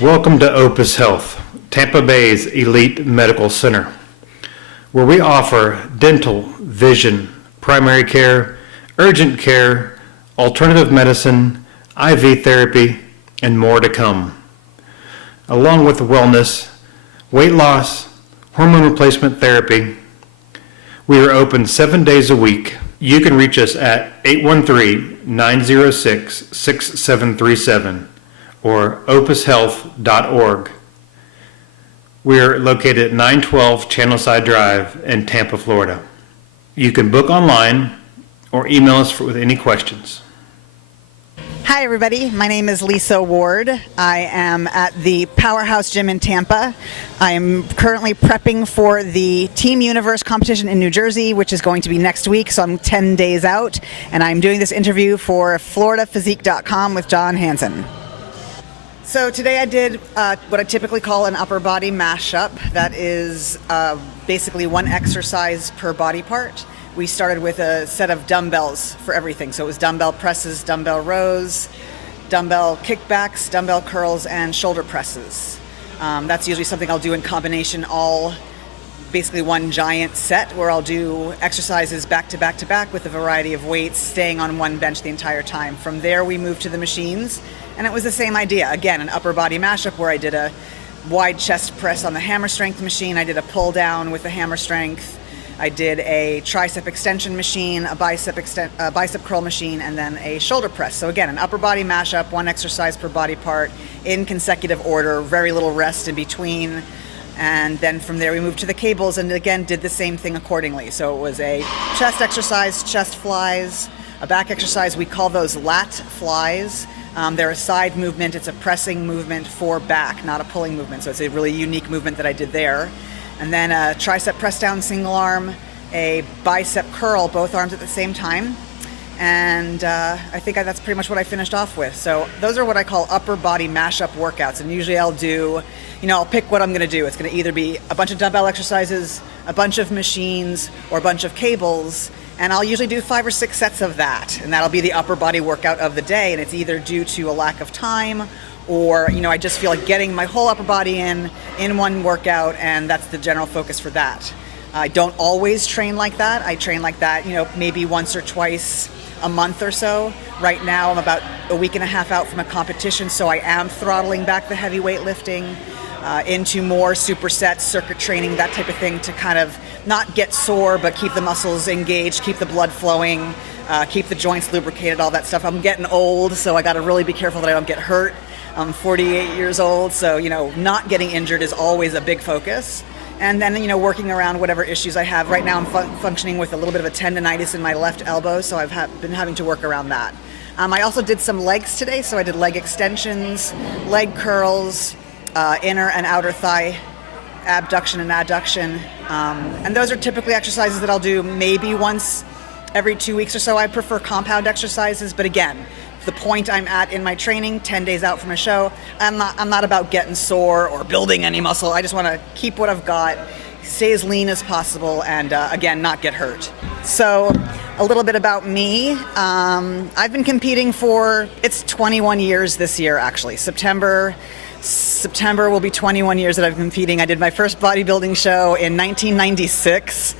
Welcome to Opus Health, Tampa Bay's elite medical center, where we offer dental, vision, primary care, urgent care, alternative medicine, IV therapy, and more to come. Along with wellness, weight loss, hormone replacement therapy. We are open 7 days a week. You can reach us at 813-906-6737 or opushealth.org. We are located at 912 Channelside Drive in Tampa, Florida. You can book online or email us with any questions. Hi everybody, my name is Lisa Ward. I am at the Powerhouse gym in Tampa. I am currently prepping for the Team Universe competition in New Jersey, which is going to be next week, so I'm 10 days out, and I'm doing this interview for FloridaPhysique.com with John Hansen. So today I did what I typically call an upper body mashup. That is basically one exercise per body part. We started with a set of dumbbells for everything. So it was dumbbell presses, dumbbell rows, dumbbell kickbacks, dumbbell curls, and shoulder presses. That's usually something I'll do in combination, all basically one giant set where I'll do exercises back to back to back with a variety of weights, staying on one bench the entire time. From there, we moved to the machines, and it was the same idea. Again, an upper body mashup where I did a wide chest press on the hammer strength machine. I did a pull down with the hammer strength. I did a tricep extension machine, a bicep curl machine, and then a shoulder press. So again, an upper body mashup, one exercise per body part in consecutive order, very little rest in between. And then from there we moved to the cables and again did the same thing accordingly. So it was a chest exercise, chest flies, a back exercise. We call those lat flies. They're a side movement. It's a pressing movement for back, not a pulling movement. So it's a really unique movement that I did there. And then a tricep press down single arm, a bicep curl, both arms at the same time. And I think that's pretty much what I finished off with. So those are what I call upper body mashup workouts. And usually I'll do, I'll pick what I'm going to do. It's going to either be a bunch of dumbbell exercises, a bunch of machines, or a bunch of cables. And I'll usually do 5 or 6 sets of that. And that'll be the upper body workout of the day. And it's either due to a lack of time or, I just feel like getting my whole upper body in one workout, and that's the general focus for that. I don't always train like that. I train like that, maybe once or twice a month or so. Right now, I'm about a week and a half out from a competition, so I am throttling back the heavy weightlifting into more supersets, circuit training, that type of thing, to kind of not get sore, but keep the muscles engaged, keep the blood flowing, keep the joints lubricated, all that stuff. I'm getting old, so I got to really be careful that I don't get hurt. I'm 48 years old, so, not getting injured is always a big focus. And then, working around whatever issues I have. Right now I'm functioning with a little bit of a tendonitis in my left elbow, so I've been having to work around that. I also did some legs today, so I did leg extensions, leg curls, inner and outer thigh abduction and adduction. And those are typically exercises that I'll do maybe once every 2 weeks or so. I prefer compound exercises, but again, the point I'm at in my training, 10 days out from a show, I'm not about getting sore or building any muscle. I just want to keep what I've got, stay as lean as possible, and again, not get hurt. So a little bit about me. I've been competing it's 21 years this year, actually. September will be 21 years that I've been competing. I did my first bodybuilding show in 1996.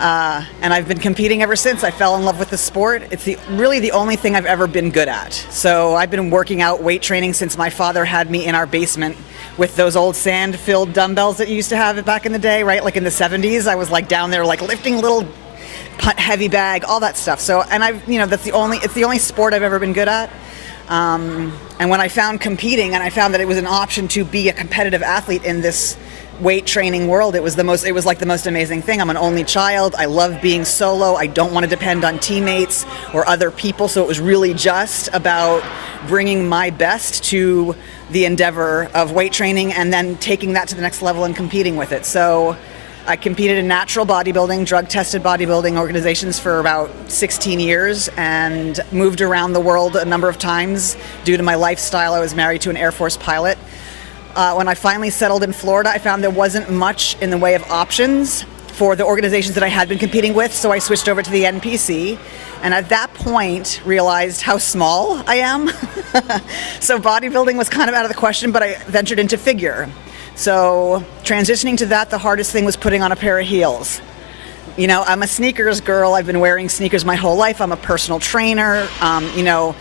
And I've been competing ever since. I fell in love with the sport. It's really the only thing I've ever been good at. So I've been working out weight training since my father had me in our basement with those old sand-filled dumbbells that you used to have back in the day, right? Like in the 70s, I was like down there like lifting little heavy bag, all that stuff. So, and it's the only sport I've ever been good at. And when I found competing and I found that it was an option to be a competitive athlete in this weight training world, it was like the most amazing thing. I'm an only child. I love being solo. I don't want to depend on teammates or other people. So it was really just about bringing my best to the endeavor of weight training and then taking that to the next level and competing with it. So I competed in natural bodybuilding, drug-tested bodybuilding organizations for about 16 years and moved around the world a number of times due to my lifestyle. I was married to an Air Force pilot. When I finally settled in Florida, I found there wasn't much in the way of options for the organizations that I had been competing with, so I switched over to the NPC, and at that point realized how small I am. So bodybuilding was kind of out of the question, but I ventured into figure. So transitioning to that, the hardest thing was putting on a pair of heels. You know, I'm a sneakers girl. I've been wearing sneakers my whole life. I'm a personal trainer. You know,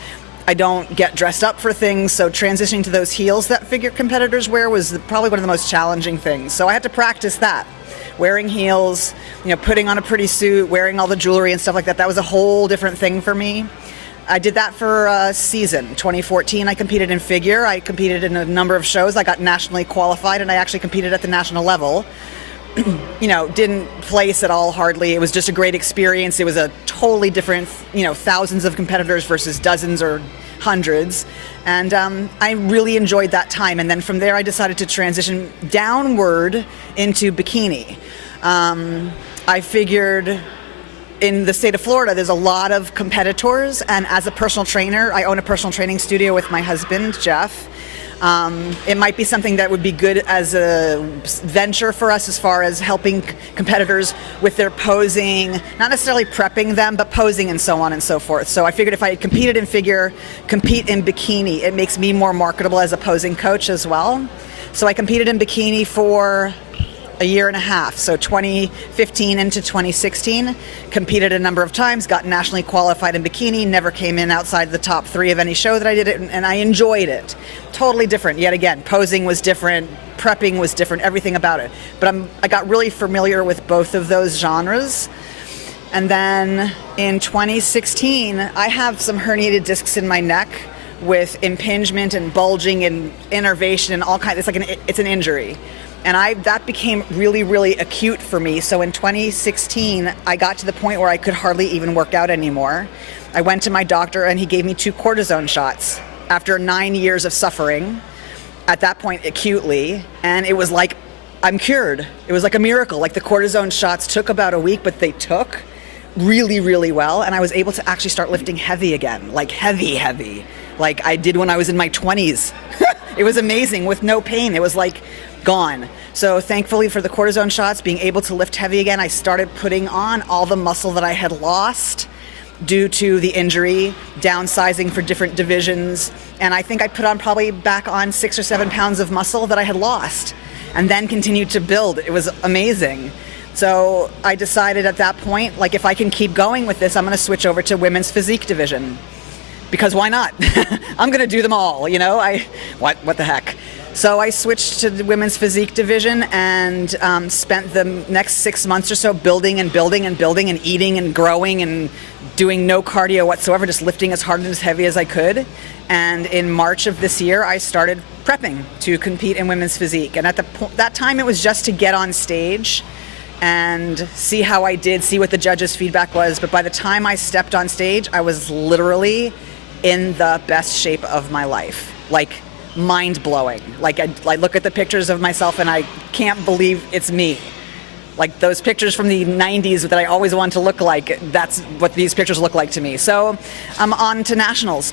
I don't get dressed up for things, so transitioning to those heels that figure competitors wear was probably one of the most challenging things. So I had to practice that. Wearing heels, you know, putting on a pretty suit, wearing all the jewelry and stuff like that. That was a whole different thing for me. I did that for a season. 2014, I competed in figure. I competed in a number of shows. I got nationally qualified, and I actually competed at the national level. You know, didn't place at all hardly. It was just a great experience. It was a totally different, you know, thousands of competitors versus dozens or hundreds. And I really enjoyed that time. And then from there, I decided to transition downward into bikini. I figured in the state of Florida, there's a lot of competitors. And as a personal trainer, I own a personal training studio with my husband, Jeff. It might be something that would be good as a venture for us as far as helping competitors with their posing, not necessarily prepping them, but posing and so on and so forth. So I figured if I had competed in figure, compete in bikini, it makes me more marketable as a posing coach as well. So I competed in bikini for a year and a half, so 2015 into 2016, competed a number of times, got nationally qualified in bikini, never came in outside the top 3 of any show that I did it, and I enjoyed it. Totally different. Yet again, posing was different, prepping was different, everything about it. But I got really familiar with both of those genres. And then in 2016, I have some herniated discs in my neck with impingement and bulging and innervation and all kinds. It's an injury. And that became really, really acute for me. So in 2016, I got to the point where I could hardly even work out anymore. I went to my doctor and he gave me 2 cortisone shots after 9 years of suffering, at that point acutely. And it was like, I'm cured. It was like a miracle. Like the cortisone shots took about a week, but they took really, really well. And I was able to actually start lifting heavy again, like heavy, like I did when I was in my 20s. It was amazing with no pain. It was like gone. So thankfully for the cortisone shots, being able to lift heavy again, I started putting on all the muscle that I had lost due to the injury, downsizing for different divisions. And I think I put on probably back on 6 or 7 pounds of muscle that I had lost and then continued to build. It was amazing. So I decided at that point, like if I can keep going with this, I'm going to switch over to women's physique division. Because why not? I'm going to do them all, you know? What the heck? So I switched to the women's physique division and spent the next 6 months or so building and eating and growing and doing no cardio whatsoever, just lifting as hard and as heavy as I could. And in March of this year, I started prepping to compete in women's physique. And at that time, it was just to get on stage and see how I did, see what the judges' feedback was. But by the time I stepped on stage, I was literally in the best shape of my life. Like, mind-blowing. Like, I look at the pictures of myself and I can't believe it's me. Like those pictures from the 90s that I always wanted to look like, that's what these pictures look like to me. So I'm on to nationals.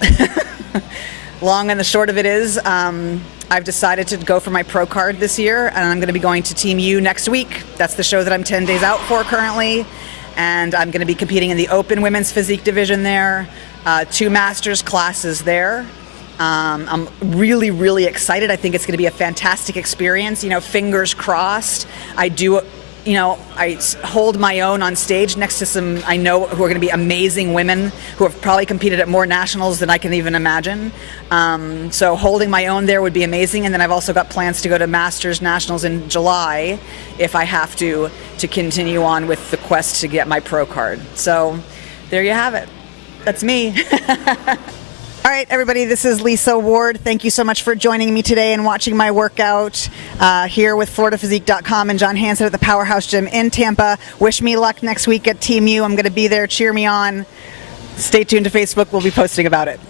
Long and the short of it is, I've decided to go for my pro card this year, and I'm going to be going to Team U next week. That's the show that I'm 10 days out for currently, and I'm going to be competing in the open women's physique division there, 2 masters classes there. I'm really, really excited. I think it's going to be a fantastic experience. You know, fingers crossed. I hold my own on stage next to some I know who are going to be amazing women who have probably competed at more nationals than I can even imagine. So holding my own there would be amazing. And then I've also got plans to go to Masters Nationals in July if I have to continue on with the quest to get my pro card. So there you have it. That's me. All right, everybody, this is Lisa Ward. Thank you so much for joining me today and watching my workout here with FloridaPhysique.com and John Hansen at the Powerhouse Gym in Tampa. Wish me luck next week at Team U. I'm going to be there. Cheer me on. Stay tuned to Facebook. We'll be posting about it.